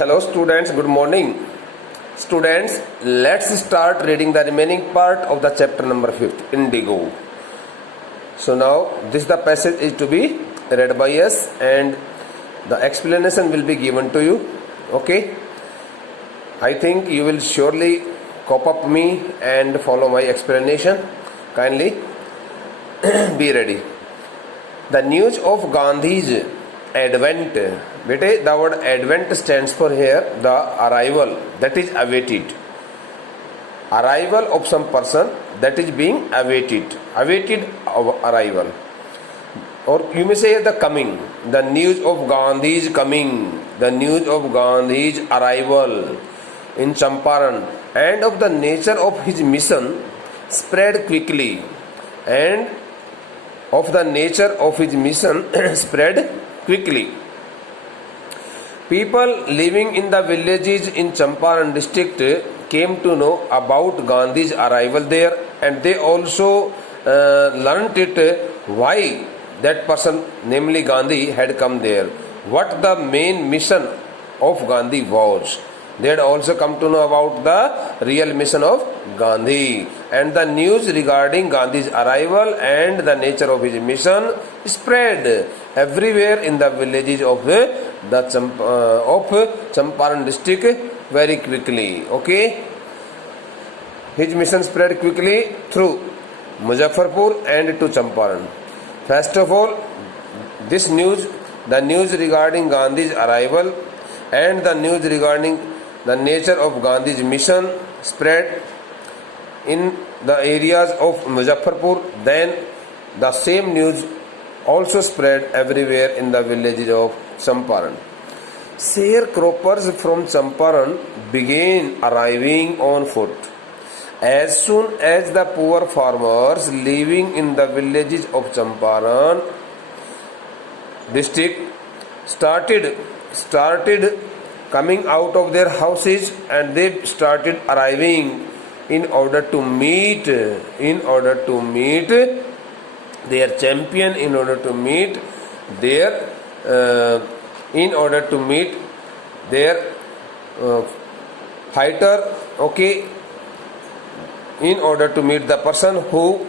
Hello students, good morning. Students, let's start reading the remaining part of the chapter number 5, Indigo. So now this the passage is to be read by us and the explanation will be given to you. Okay? I think you will surely cop up me and follow my explanation. Kindly be ready. The news of Gandhi's advent. Bete, the word advent stands for here the arrival, that is awaited. Arrival of some person that is being awaited. Awaited arrival. Or you may say the coming. The news of Gandhi's coming. The news of Gandhi's arrival in Champaran and of the nature of his mission spread quickly. And of the nature of his mission spread quickly. People living in the villages in Champaran district came to know about Gandhi's arrival there, and they also learnt it why that person, namely Gandhi, had come there. What the main mission of Gandhi was. They had also come to know about the real mission of Gandhi, and the news regarding Gandhi's arrival and the nature of his mission spread everywhere in the villages of Champaran district very quickly. Okay, his mission spread quickly through Muzaffarpur and to Champaran. First of all, this news, the news regarding Gandhi's arrival and the news regarding the nature of Gandhi's mission spread in the areas of Muzaffarpur. Then the same news also spread everywhere in the villages of Champaran. Sharecroppers from Champaran began arriving on foot. As soon as the poor farmers living in the villages of Champaran district started coming out of their houses, and they started arriving in order to meet their champion, in order to meet their fighter, okay, in order to meet the person who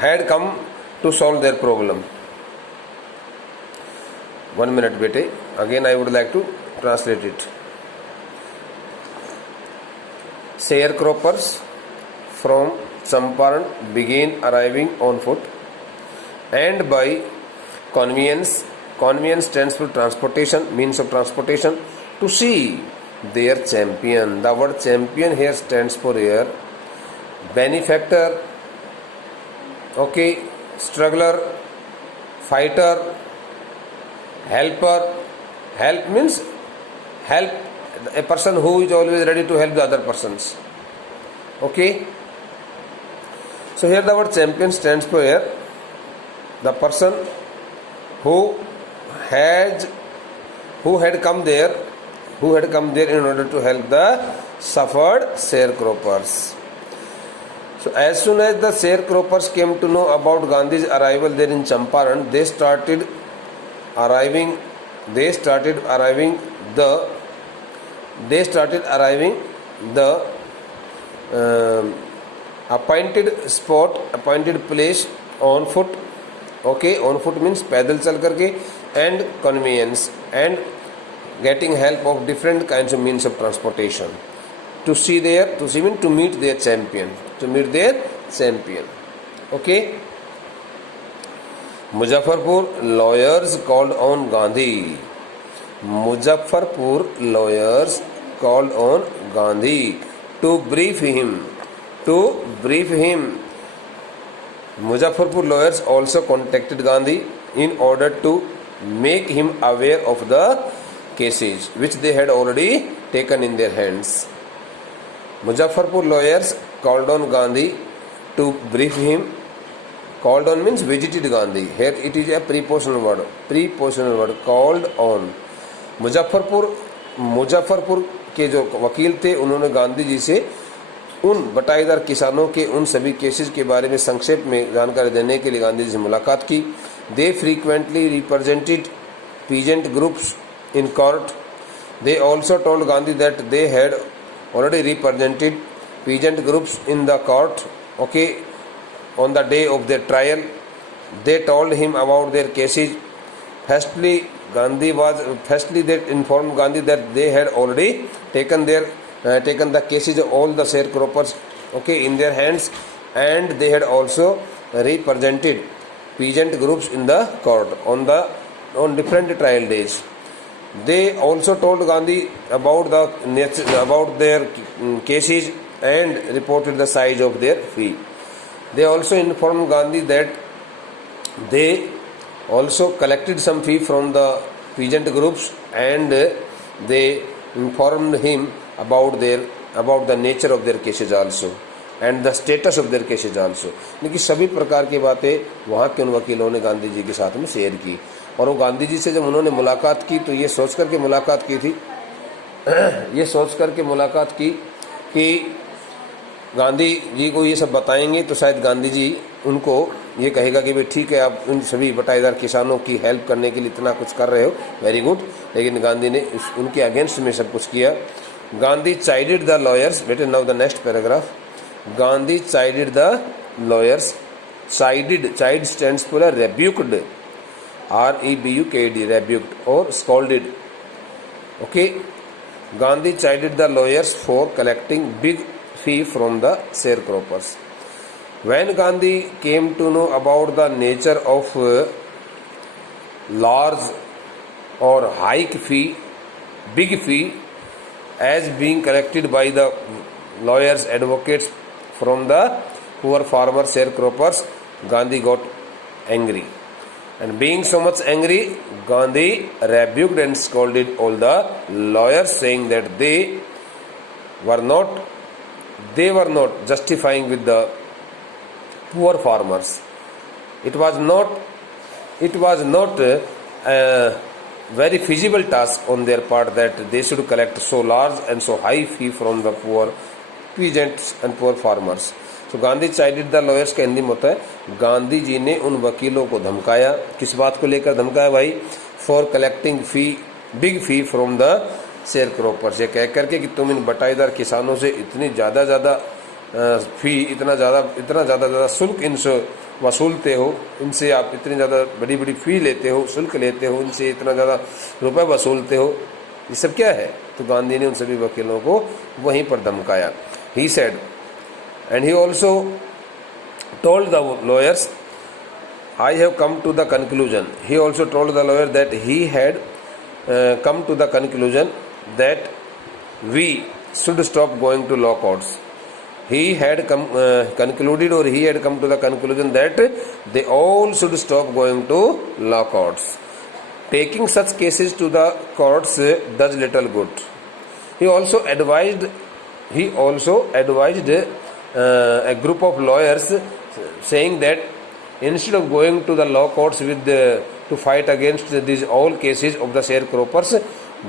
had come to solve their problem. 1 minute, bete. Again, I would like to translate it. Sharecroppers from Champaran began arriving on foot, and by conveyance stands for transportation, means of transportation, to see their champion. The word champion here stands for here benefactor, okay, struggler, fighter, helper. Help means help, a person who is always ready to help the other persons. Okay. So here the word champion stands for here the person who had come there in order to help the suffered sharecroppers. So as soon as the sharecroppers came to know about Gandhi's arrival there in Champaran, they started arriving the appointed spot, appointed place on foot. Okay, on foot means पैदल चल करके, and conveyance, and getting help of different kinds of means of transportation to meet their champion, Okay. Muzaffarpur lawyers called on Gandhi. To brief him. Muzaffarpur lawyers also contacted Gandhi in order to make him aware of the cases which they had already taken in their hands. Muzaffarpur lawyers called on Gandhi to brief him. Called on means visited Gandhi. Here it is a prepositional word. Called on. Muzaffarpur के जो वकील थे उन्होंने गांधी जी से उन बटाईदार किसानों के उन सभी केसेस के बारे में संक्षेप में जानकारी देने के लिए गांधी जी से मुलाकात की. They frequently represented peasant groups in court They also told Gandhi that they had already represented peasant groups in the court, okay, on the day of their trial. They told him about their cases. Firstly, they informed Gandhi that they had already taken the cases of all the sharecroppers, okay, in their hands, and they had also represented peasant groups in the court on different trial days. They also told Gandhi about their cases and reported the size of their fee. They also informed Gandhi that they also collected some fee from the peasant groups, and they informed him about the nature of their cases also and the status of their cases also. यानी कि सभी प्रकार की बातें वहाँ के उन वकीलों ने गांधी जी के साथ में शेयर की। और वो गांधी जी से जब उन्होंने मुलाकात की तो ये सोच करके मुलाकात की कि गांधी जी को ये सब बताएंगे तो शायद गांधी जी उनको ये कहेगा कि भाई ठीक है, आप उन सभी बटाईदार किसानों की हेल्प करने के लिए इतना कुछ कर रहे हो, वेरी गुड। लेकिन गांधी ने उनके अगेंस्ट में सब कुछ किया। गांधी चाइडेड द लॉयर्स, बेटे now the next paragraph. Gandhi chided the lawyers. Chide stands for rebuked, REBUKED, rebuked or scolded, okay. Gandhi chided the lawyers for collecting big fee from the sharecroppers. When Gandhi came to know about the nature of large or big fee as being collected by the lawyers advocates from the poor farmer sharecroppers, Gandhi got angry. And being so much angry, Gandhi rebuked and scolded all the lawyers, saying that they were not justifying with the poor farmers. It was not a very feasible task on their part that they should collect so large and so high fee from the poor peasants and poor farmers. तो Gandhi chided the lawyers का हिंदी में होता है गांधी जी ने उन वकीलों को धमकाया। किस बात को लेकर धमकाया भाई? For collecting big fee from the share croppers. ये कह करके कि तुम इन बटाईदार किसानों से इतनी ज़्यादा फी, इतना ज़्यादा शुल्क इनसे वसूलते हो, इनसे आप इतनी ज़्यादा बड़ी फी लेते हो, शुल्क लेते हो, इनसे इतना ज़्यादा रुपए वसूलते हो, ये सब क्या है? तो गांधी ने उन सभी वकीलों को वहीं पर धमकाया। He said, and he also told the lawyers, I have come to the conclusion. He also told the lawyer that he had come to the conclusion that we should stop going to law courts. He had concluded, or he had come to the conclusion that they all should stop going to law courts. Taking such cases to the courts does little good. He also advised a group of lawyers, saying that instead of going to the law courts to fight against these all cases of the sharecroppers,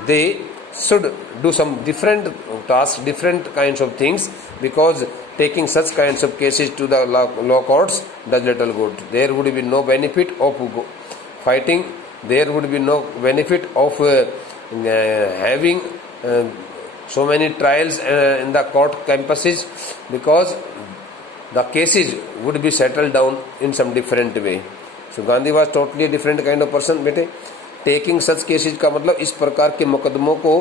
they should do some different tasks, different kinds of things, because taking such kinds of cases to the law courts does little good. There would be no benefit of fighting. There would be no benefit of having so many trials in the court campuses, because the cases would be settled down in some different way. So Gandhi was totally a different kind of person. बेटे, taking such cases का मतलब इस प्रकार के मुकदमों को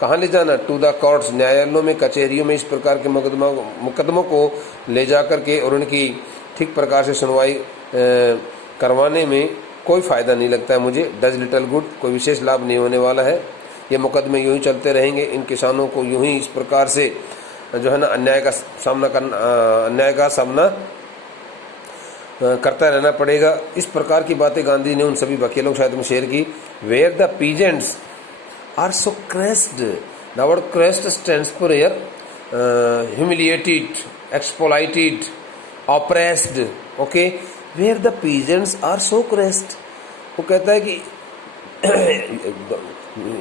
कहाँ ले जाना? टू द कोर्ट्स, न्यायालयों में, कचहरियों में इस प्रकार के मुकदमों को ले जा करके और उनकी ठीक प्रकार से सुनवाई करवाने में कोई फ़ायदा नहीं लगता है मुझे। डज लिटल गुड, कोई विशेष लाभ नहीं होने वाला है। ये मुकदमे यूं ही चलते रहेंगे, इन किसानों को यूं ही इस प्रकार से जो है ना अन्याय का सामना करता रहना पड़ेगा। इस प्रकार की बातें गांधी ने उन सभी वकीलों के साथ में शेयर की। Where the peasants are so crushed, the word crushed stands for here humiliated, exploited, oppressed, okay. Where the peasants are so crushed, वो कहता है कि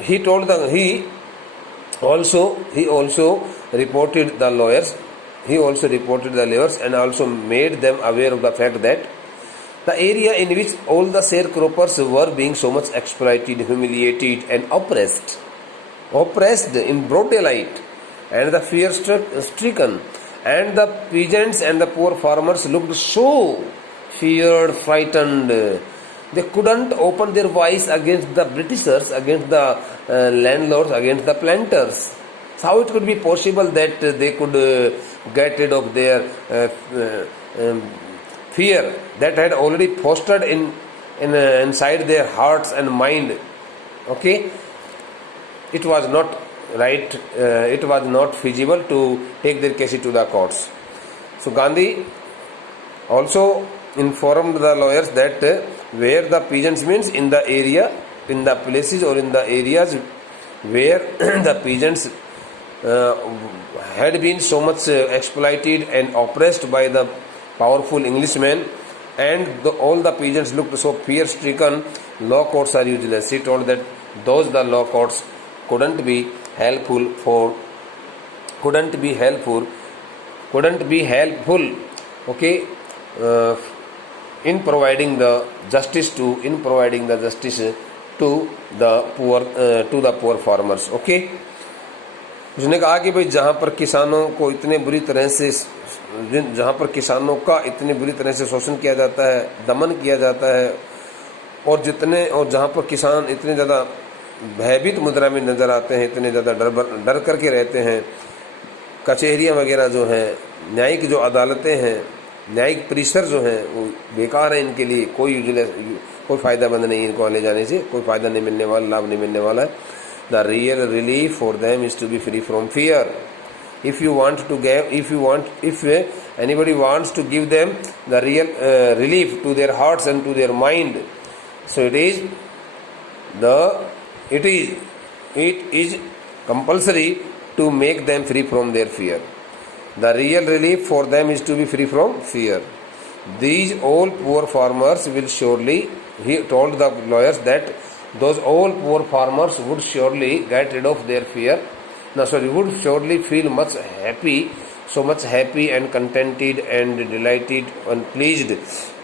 he also reported the lawyers. He also reported the lawyers and also made them aware of the fact that the area in which all the sharecroppers were being so much exploited, humiliated and oppressed. oppressed in broad daylight, and the fear-stricken, and the peasants and the poor farmers looked so feared, frightened. They couldn't open their voice against the Britishers, against the landlords, against the planters. So how it could be possible that they could get rid of their fear that had already fostered inside their hearts and mind? Okay, it was not right, it was not feasible to take their case to the courts. So Gandhi also informed the lawyers that where the peasants means in the area, in the places or in the areas where the peasants had been so much exploited and oppressed by the powerful Englishmen, and all the peasants looked so fear-stricken, law courts are useless. He told that the law courts couldn't be helpful, okay, in providing the justice to the poor farmers. Okay, उसने कहा कि भाई जहाँ पर किसानों का इतनी बुरी तरह से शोषण किया जाता है, दमन किया जाता है, और जहाँ पर किसान इतने ज़्यादा भयभीत मुद्रा में नज़र आते हैं, इतने ज़्यादा डर करके रहते हैं, कचहरियाँ वगैरह जो हैं, न्यायिक जो अदालतें हैं, न्यायिक परिसर जो हैं, वो बेकार है इनके लिए, कोई फ़ायदामंद नहीं, इनको आने जाने से कोई फ़ायदा नहीं मिलने वाला, लाभ नहीं मिलने वाला है. The real relief for them is to be free from fear. If anybody wants to give them the real relief to their hearts and to their mind, so it is compulsory to make them free from their fear. The real relief for them is to be free from fear. These all poor farmers will surely, he told the lawyers that those all poor farmers would surely get rid of their fear. Would surely feel so much happy and contented and delighted and pleased.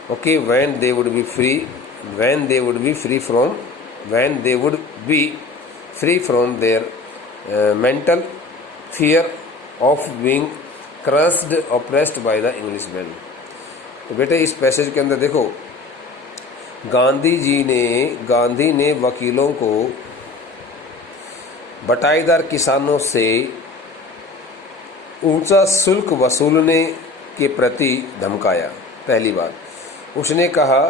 Okay, when they would be free from their mental fear of being crushed, oppressed by the Englishmen. तो बेटे इस passage के अंदर देखो, गांधी ने वकीलों को बटाईदार किसानों से ऊंचा शुल्क वसूलने के प्रति धमकाया. पहली बात उसने कहा,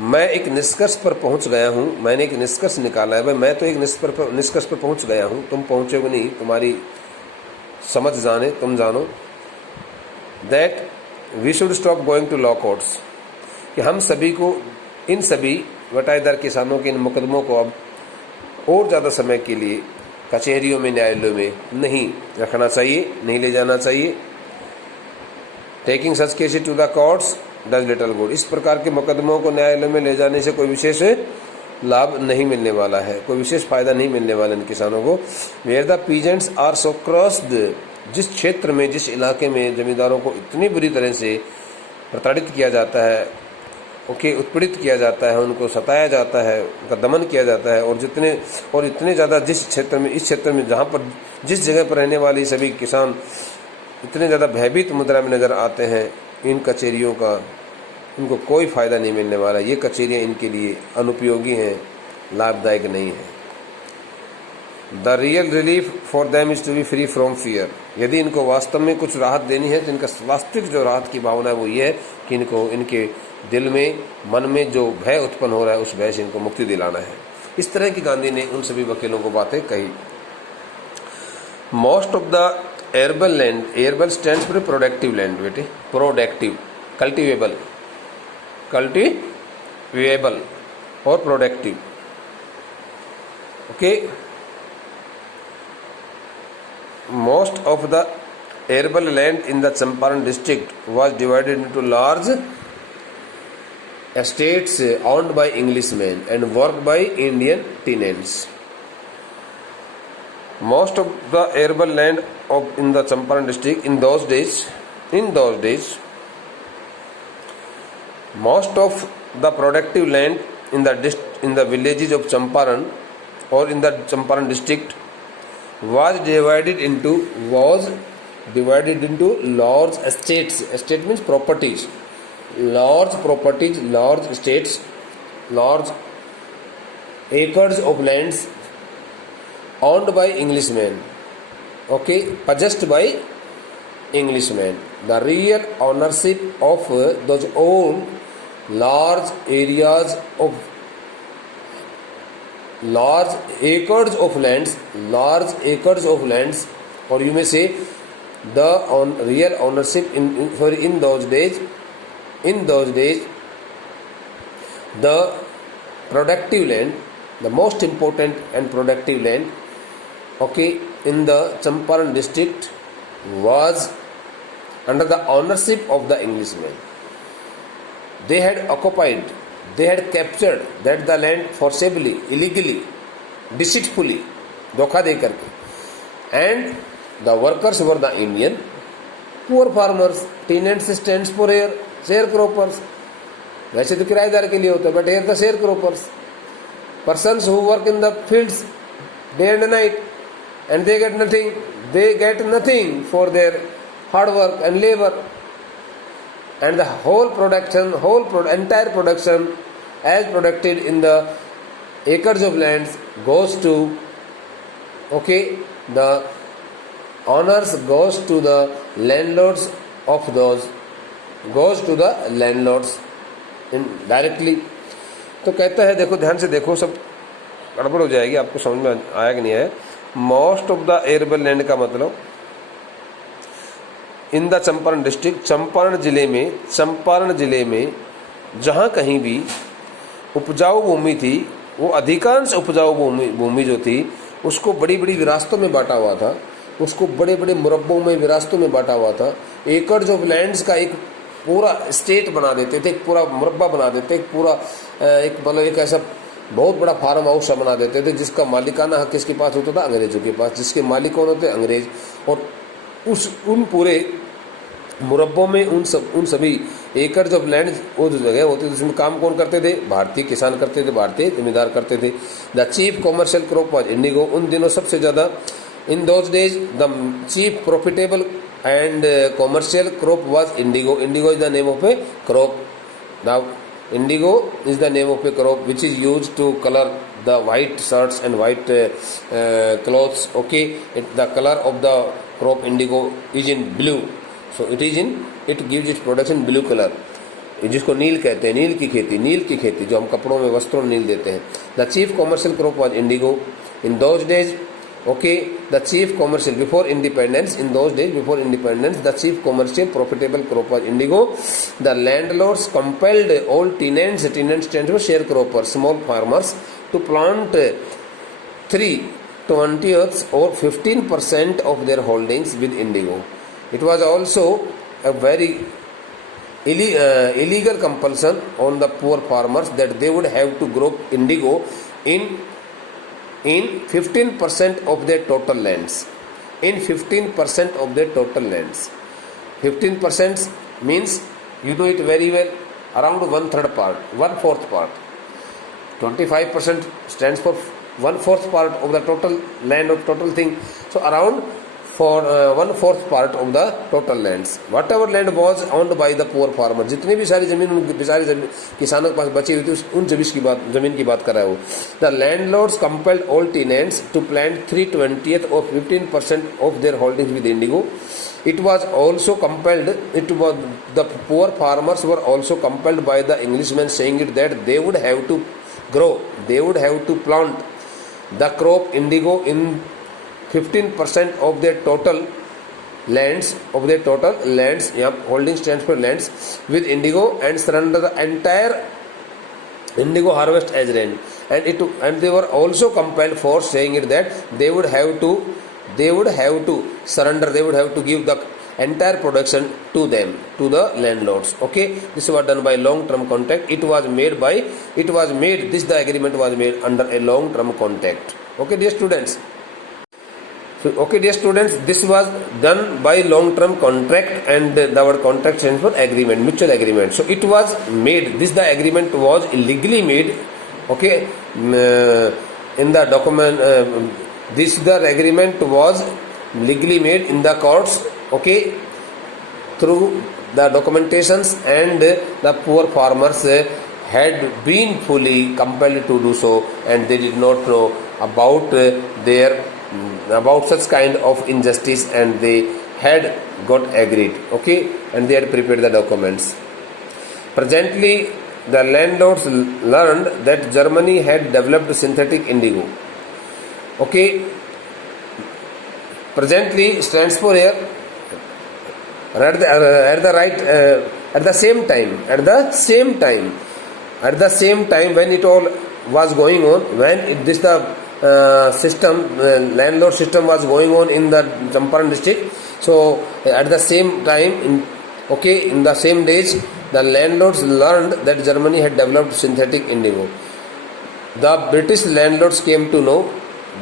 मैं एक निष्कर्ष पर पहुंच गया हूं, मैंने एक निष्कर्ष निकाला है, भाई मैं तो एक निष्कर्ष पर पहुंच गया हूं, तुम पहुंचोगे नहीं, तुम्हारी समझ जाने, तुम जानो. That we should stop going to law courts, कि हम सभी को इन सभी बटाईदार किसानों के इन मुकदमों को अब और ज़्यादा समय के लिए कचहरियों में, न्यायालयों में नहीं रखना चाहिए, नहीं ले जाना चाहिए. Taking such cases to the courts does little good. इस प्रकार के मुकदमों को न्यायालय में ले जाने से कोई विशेष लाभ नहीं मिलने वाला है, कोई विशेष फायदा नहीं मिलने वाला इन किसानों को. Where the peasants are so crushed, जिस क्षेत्र में, जिस इलाके में जमींदारों को इतनी बुरी तरह से प्रताड़ित किया जाता है, उत्पीड़ित किया जाता है, उनको सताया जाता है, उनका दमन किया जाता है, और इतने ज़्यादा इस क्षेत्र में जहाँ पर जिस जगह पर रहने वाली सभी किसान इतने ज़्यादा भयभीत मुद्रा में नज़र आते हैं, इन कचहरियों का इनको कोई फ़ायदा नहीं मिलने वाला. ये कचहरियाँ इनके लिए अनुपयोगी हैं, लाभदायक नहीं हैं. The real relief for them is to be free from fear. यदि इनको वास्तव में कुछ राहत देनी है तो इनका वास्तविक जो राहत की भावना है वो ये है कि इनको इनके दिल में, मन में जो भय उत्पन्न हो रहा है, उस भय से इनको मुक्ति दिलाना है. इस तरह की गांधी ने उन सभी वकीलों को बातें कही. Most of the arable land, arable stands for productive land बेटे, प्रोडक्टिव, कल्टिवेबल और productive. Okay, most of the arable land in the Champaran district was divided into large estates owned by Englishmen and worked by Indian tenants. Most of the arable land in the Champaran district in those days, most of the productive land in the villages of Champaran or in the Champaran district was divided into large estates. Estate means properties. Large properties, large estates, large acres of lands owned by Englishmen. Okay, possessed by Englishmen. The real ownership of those old large areas of large acres of lands, or you may say the real ownership in those days, the productive land, the most important and productive land, okay, in the Champaran district was under the ownership of the Englishmen. They had occupied, they had captured that the land forcibly, illegally, deceitfully, धोखा दे करके, and the workers were the Indian poor farmers. Tenants stands for here sharecroppers. वैसे तो किराएदार के लिए होता है, but here the sharecroppers, persons who work in the fields day and night, and they get nothing for their hard work and labor, and the entire production as produced in the acres of lands goes to, okay, the owners, goes to the landlords of those, goes to the landlords indirectly. तो कहता है, देखो ध्यान से देखो, सब गड़बड़ हो जाएगी, आपको समझ में आया कि नहीं आया. Most of the arable land का मतलब in the Champaran district, Champaran जिले में जहाँ कहीं भी उपजाऊ भूमि थी, वो अधिकांश उपजाऊ भूमि जो थी उसको बड़ी बड़ी विरासतों में बांटा हुआ था, उसको बड़े बड़े मुरब्बों में विरासतों में बांटा हुआ था. एकर्स ऑफ लैंड्स का एक पूरा स्टेट बना देते थे, एक पूरा मुरब्बा बना देते, एक पूरा एक ऐसा बहुत बड़ा फार्म हाउस बना देते थे जिसका मालिकाना हक किसके पास होता था? अंग्रेजों के पास. जिसके मालिक कौन होते? अंग्रेज. और उन पूरे मुरब्बों में उन सभी एकर्स ऑफ लैंड, वो जो जगह होती थी उसमें काम कौन करते थे? भारतीय किसान करते थे, भारतीय जमींदार करते थे. The chief commercial crop was Indigo. उन दिनों सबसे ज़्यादा, in those days the chief profitable and commercial crop was indigo. Indigo is the name of a crop. Now indigo is the name of a crop which is used to color the white shirts and white clothes. Okay, the color of the crop indigo is in blue, so it gives its production blue color, जिसको नील कहते हैं. नील की खेती जो हम कपड़ों में, वस्त्रों में नील देते हैं. The chief commercial crop was Indigo in those days. Okay, the chief commercial before independence, in those days before independence, the chief commercial profitable crop was indigo. The landlords compelled all tenants stands for sharecroppers, small farmers, to plant 3/20 or 15% of their holdings with indigo. It was also a very illegal compulsion on the poor farmers that they would have to grow indigo in 15% of their total lands. In 15% of their total lands. 15% means, you know it very well, around 1/4 part. 25% stands for 1/4 part of the total land of total thing. So around 1/4 part of the total lands. Whatever land was owned by the poor farmer, जितनी भी सारी जमीन किसानों के पास बची हुई थी, उन जमीन की बात कर रहा है वो. The landlords compelled all tenants to plant 3/20 or 15% of their holdings with indigo. It was also compelled. The poor farmers were also compelled by the Englishmen, saying it that they would have to grow, they would have to plant the crop indigo in 15% of their total lands, holding stands for lands, with indigo, and surrender the entire indigo harvest as rent. And they were also compelled for saying it that they would have to surrender, they would have to give the entire production to them, to the landlords. Okay, this was done by long term contract. The agreement was made under a long term contract. Okay, dear students. This was done by long term contract, and the word contract stands for agreement, mutual agreement. So it was made, the agreement was illegally made. Okay, in the document. This the agreement was legally made in the courts. Okay, through the documentations, and the poor farmers had been fully compelled to do so, and they did not know about their about such kind of injustice, and they had got agreed. Okay, and they had prepared the documents. Presently, the landlords learned that Germany had developed synthetic indigo. Okay, presently stands for here at the right at the same time when it all was going on, when this the system landlord system was going on in the Champaran district. So at the same time, in the same days, the landlords learned that Germany had developed synthetic indigo. The British landlords came to know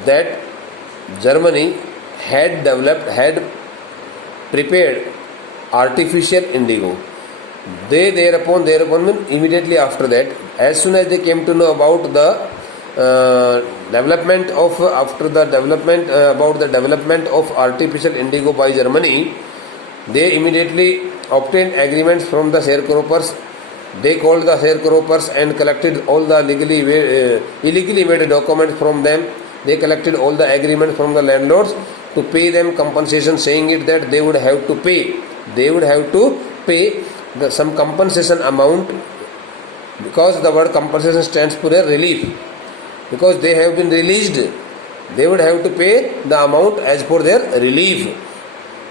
that Germany had prepared artificial indigo. They thereupon immediately after that, as soon as they came to know about the development of artificial indigo by Germany, they immediately obtained agreements from the sharecroppers. They called the sharecroppers and collected all the illegally made documents from them. They collected all the agreements from the landlords to pay them compensation, saying it that they would have to pay some compensation amount, because the word compensation stands for a relief. Because they have been released, they would have to pay the amount as for their relief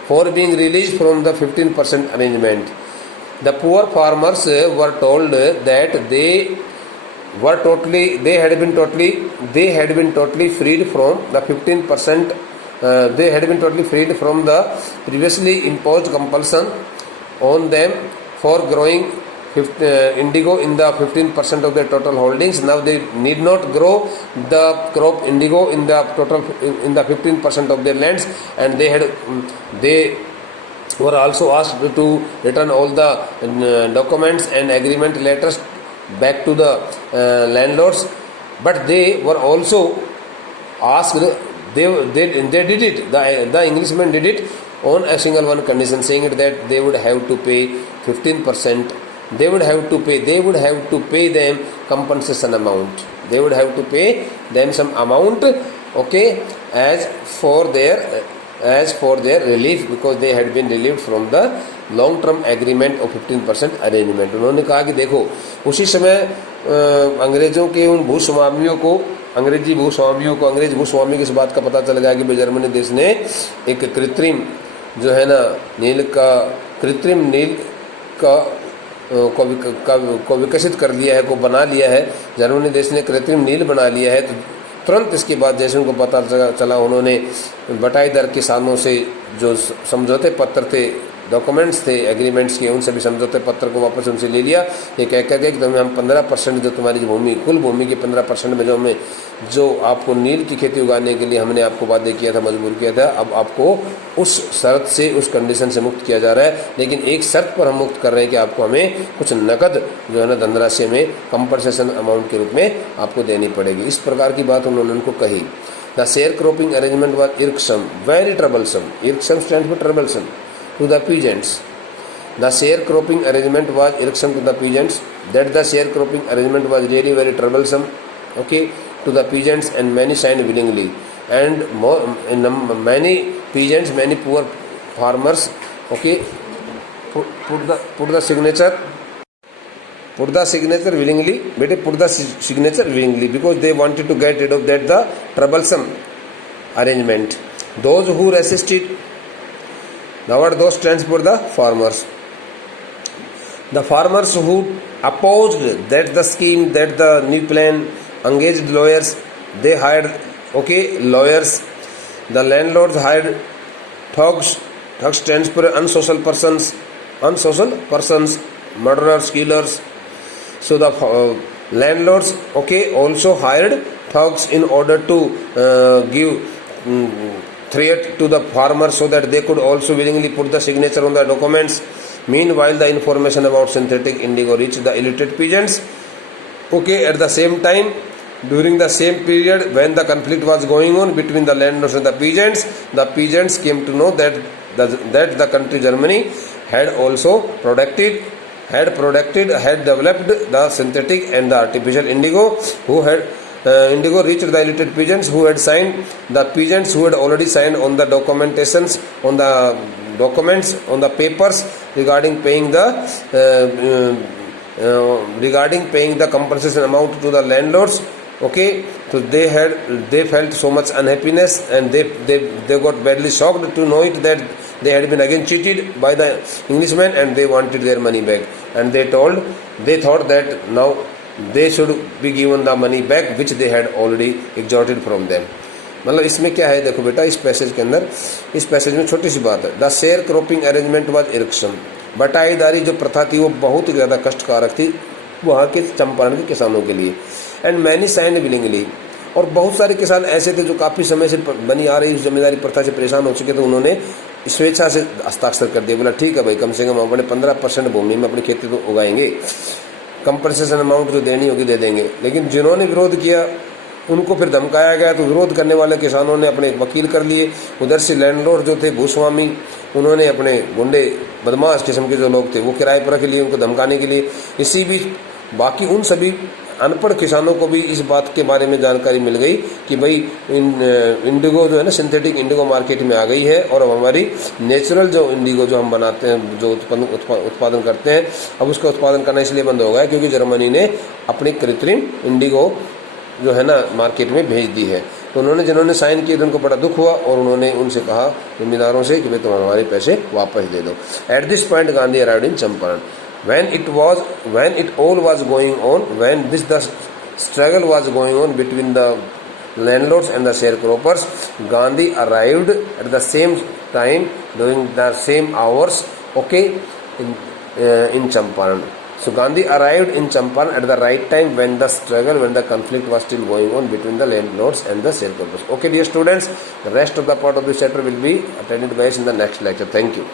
for being released from the 15% arrangement. The poor farmers were told that they had been totally freed from the 15%. They had been totally freed from the previously imposed compulsion on them for growing indigo in the 15% of their total holdings. Now they need not grow the crop indigo in the 15% of their lands, and they were also asked to return all the documents and agreement letters back to the landlords. But they were also asked, they did it, the Englishmen did it on a single one condition, saying that they would have to pay 15%. They would have to pay them compensation amount. They would have to pay them some amount, okay, as for their relief, because they had been relieved from the long term agreement of 15% arrangement. उन्होंने कहा कि देखो, उसी समय अंग्रेजों के उन अंग्रेज भूस्वामियों की इस बात का पता चल गया कि जर्मनी देश ने एक कृत्रिम जो है ना नील को विकसित कर लिया है, को बना लिया है। जर्मनी देश ने कृत्रिम नील बना लिया है। तो तुरंत इसके बाद जैसे उनको पता चला, उन्होंने बटाई दर किसानों से जो समझौते पत्र थे, डॉक्यूमेंट्स थे एग्रीमेंट्स के, उन सभी समझौते पत्र को वापस उनसे ले लिया। ये कह कर के कि हम 15% जो तुम्हारी भूमि, कुल भूमि के 15% में जो आपको नील की खेती उगाने के लिए हमने आपको वादे किया था, मजबूर किया था, अब आपको उस शर्त से, उस कंडीशन से मुक्त किया जा रहा है। लेकिन एक शर्त पर हम मुक्त कर रहे हैं कि आपको हमें कुछ नकद जो है ना धनराशि में कंपनसेशन अमाउंट के रूप में आपको देनी पड़ेगी। इस प्रकार की बात उन्होंने उनको कही। The share cropping arrangement was irksome, very troublesome. Irksome stand for troublesome to the peasants. The sharecropping arrangement was irksome to the peasants. That the sharecropping arrangement was really very troublesome, okay, to the peasants, and many signed willingly. And many peasants, many poor farmers, okay, put the signature willingly. Better put the signature willingly, because they wanted to get rid of that the troublesome arrangement. Those who resisted. The word those stands for the farmers. The farmers who opposed that the scheme, that the new plan, engaged lawyers. They hired, okay, lawyers. The landlords hired thugs. Thugs stands for unsocial persons, murderers, killers. So the landlords, okay, also hired thugs in order to give threat to the farmers, so that they could also willingly put the signature on the documents. Meanwhile, the information about synthetic indigo reached the illiterate peasants. Okay, at the same time, During the same period when the conflict was going on between the landlords and the peasants came to know that the country Germany had developed the synthetic and the artificial indigo. Indigo reached the illiterate peasants who had already signed on the documents, on the papers regarding paying the compensation amount to the landlords. Okay, so they felt so much unhappiness, and they got badly shocked to know it that they had been again cheated by the Englishmen, and they wanted their money back, and they thought that now they should be given the money back which they had already extorted from them. मतलब इसमें क्या है, देखो बेटा, इस passage के अंदर, इस पैसेज में छोटी सी बात है. The share cropping arrangement was irksome. बटाईदारी जो प्रथा थी वो बहुत ही ज़्यादा कष्टकारक थी वहाँ के चंपारण के किसानों के लिए. एंड मैनी साइंड विलिंगली, और बहुत सारे किसान ऐसे थे जो काफ़ी समय से बनी आ रही उस जमींदारी प्रथा से परेशान हो चुके थे. उन्होंने स्वेच्छा से हस्ताक्षर कर दिया, बोला ठीक है भाई, कम से कम अपने 15% भूमि में अपनी खेती तो उगाएंगे, कंपनसेशन अमाउंट जो देनी होगी दे देंगे. लेकिन जिन्होंने विरोध किया उनको फिर धमकाया गया, तो विरोध करने वाले किसानों ने अपने वकील कर लिए. उधर से लैंडलॉर्ड जो थे, भूस्वामी, उन्होंने अपने गुंडे बदमाश किस्म के जो लोग थे वो किराए पर रख लिए उनको धमकाने के लिए. इसी बीच बाकी उन सभी अनपढ़ किसानों को भी इस बात के बारे में जानकारी मिल गई कि भाई इंडिगो जो है ना, सिंथेटिक इंडिगो मार्केट में आ गई है, और अब हमारी नेचुरल जो इंडिगो जो हम बनाते हैं, जो उत्पादन करते हैं, अब उसका उत्पादन करना इसलिए बंद हो गया क्योंकि जर्मनी ने अपनी कृत्रिम इंडिगो जो है ना मार्केट में भेज दी है. तो उन्होंने जिन्होंने साइन किए उनको बड़ा दुख हुआ, और उन्होंने उनसे कहा जमींदारों से कि भाई तुम हमारे पैसे वापस दे दो. At this point Gandhi arrived in Champaran. When it all was going on, when the struggle was going on between the landlords and the sharecroppers, Gandhi arrived at the same time during the same hours, okay, in Champaran. So Gandhi arrived in Champaran at the right time when the conflict was still going on between the landlords and the sharecroppers. Okay, dear students, the rest of the part of this chapter will be attended by us in the next lecture. Thank you.